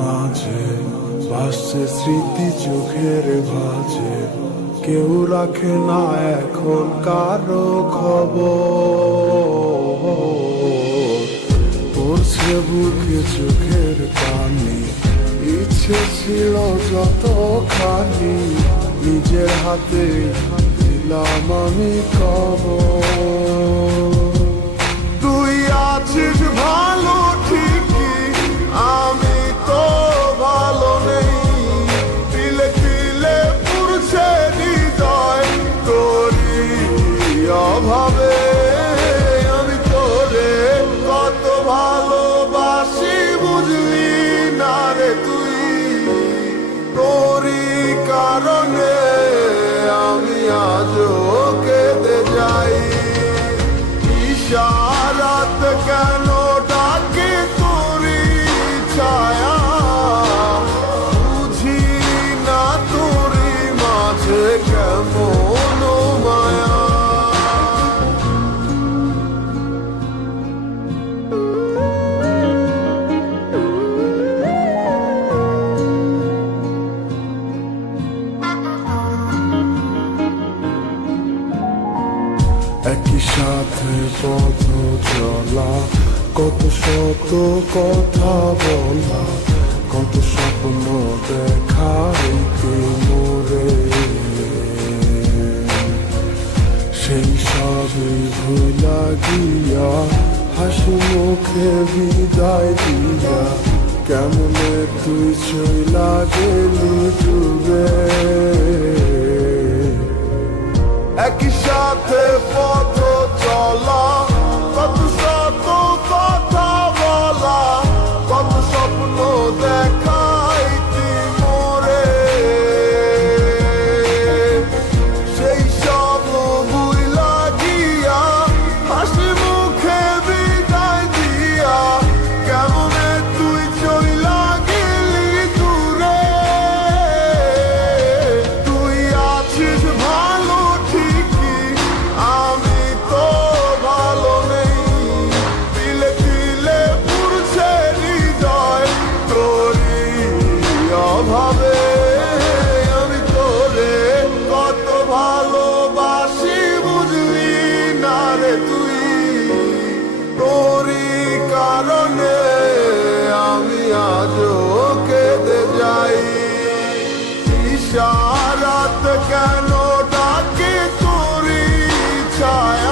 মাঝে ভাসছে স্মৃতি চোখের ভাঁজে, কেউ রাখে না এখন কারো খবর। পড়ছে বুকে চোখের পানি, ইচ্ছে ছিল যতখানি, নিজের হাতে দিলাম আমি কবর। তুই আছিস ভালো ঠিকই, আমি তো ভালো নেই। তিলে তিলে পুড়ছে হৃদয় তোরই অভাবে। আমি তোরে কত ভালোবাসি বুঝলি না রে তুই, তোরই কারণে আমি আজও কেঁদে যাই। ইশারাত কেন ডাকে তোরই ছায়া, বুঝি না তোরই মাঝে কেমন মায়া। একই সাথে পথ চলা, কত শত কথা বলা, কত স্বপ্ন দেখা মোরে। সেই সবই ভুলা গিয়া হাসি মুখে বিদায় দিয়া, কেমনে তুই চইলা গেলি ডুবে। একই সাথে পথ চলা, কত শত কথা বলা, কত স্বপ্ন দেখাইতি মোরে। সেই সব ভুইলা গিয়া হাসি মুখে বিদায় দিয়া, কেমনে তুই চইলা গেলি দূরে। তুই আছিস ভালো ঠিকই, আমি তো ভালো নেই। তিলে তিলে পুড়ছে হৃদয় তোরই অভাবে। আমি তোরে কত ভালোবাসি বুঝলি না রে তুই, তোরই কারণে আমি আজও কেঁদে যাই। ইশারাত কেন ডাকে তোরই ছায়া,